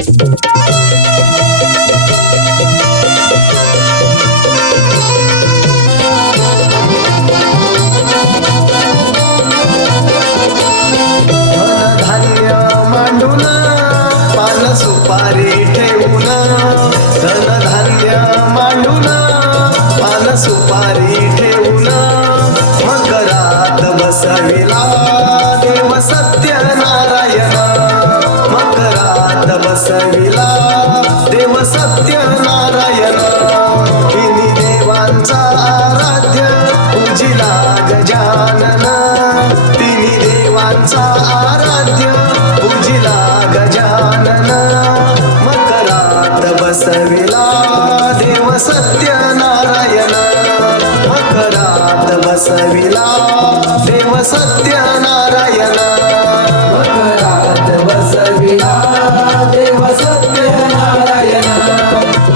धनधान्य मांडून पान सुपारी ठेवून, धनधान्य मांडून पान सुपारी ठेवून, मकरात बसविला देव सत्यनारायण, मकरात बसविला देव सत्यनारायण. तिन्ही देवांचा आराध्य पूजिला गजानन, तिन्ही देवांचा आराध्य पूजिला गजानन, मकरात बसविला देव सत्यनारायण, मकरात बसविला देव सत्यनारायण, मकरात बसविला देव सत्यनारायण,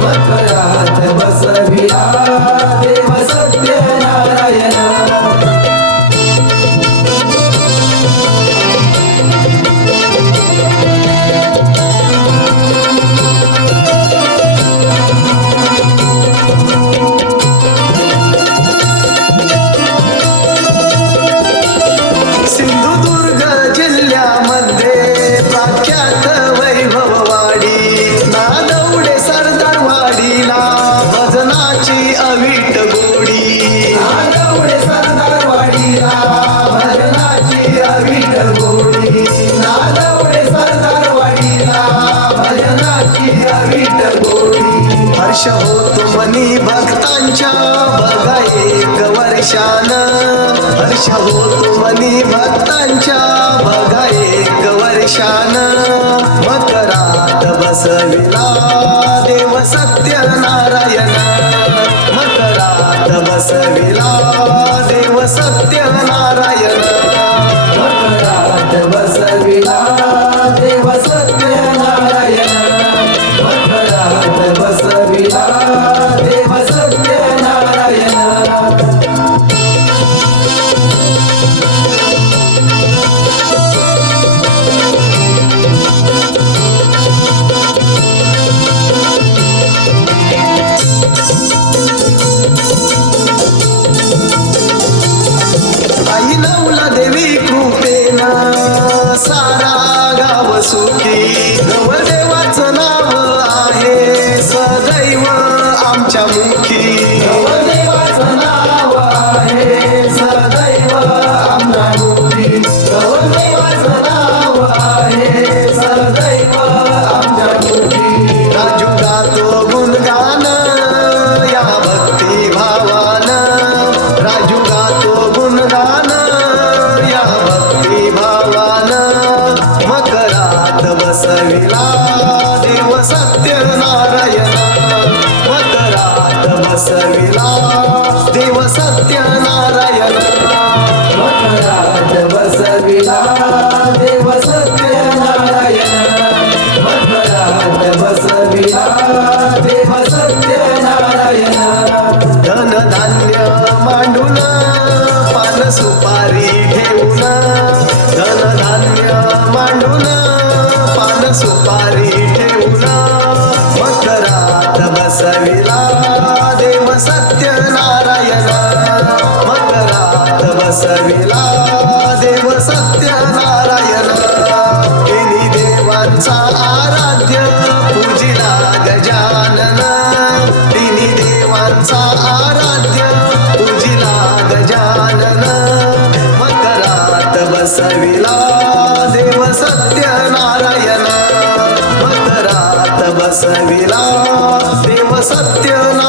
मकरात बसविला देव सत्यनारायण. सिंधुदुर्ग जिल्ह्यामध्ये प्रख्यात वैभववाडी, नादवडे सरदारवाडीला भजनाची अवीट गोडी, नादवडे सरदारवाडीला भजनाची अवीट गोडी, नादवडे सरदारवाडीला भजनाची अवीट गोडी. हर्ष होतो मनी भक्तांच्या बघा एक वर्षान, हर्ष होतो मनी भक्तांच्या बघा एक वर्षान, मकरात बसविला देव सत्यनारायण, मकरात बसविला देव सत्यनारायण, मकरात बसविला देव सत्यनारायण, मकरात बसविला देव सत्यनारायण. आई नवला देवी कृपेनं सारा गाव सुखी, गवदेवाचं नाव आहे सदैव आमच्या मुखी, गवदेवाचं नाव आहे सदैव आमच्या मुखी, गवदेवाचं नाव आहे सदैव आमच्या मुखी. राजू गातो गुणगान या भक्ती भावान, राजू गातो गुणगान या भक्ती भावान, मकरात बसविला देव सत्यनारायण, मकरात बसविला देव सत्यनारायण, मकरात बसविला देव सत्यनारायण, मकरात बसविला देव सत्यनारायण. धनधान्य मांडून पान सुपारी ठेवून, धनधान्य मांडून पान सुपारी ठेवून, मकरात बसविला देव सत्यनारायण, मकरात बसविला देव सत्यनारायण. तिन्ही देवांचा आराध्य पूजिला गजानन, तिन्ही देवांचा आराध्य पूजिला गजानन, मकरात बसविला देव सत्यनारायण, मकरात बसविला देव सत्यनारायण.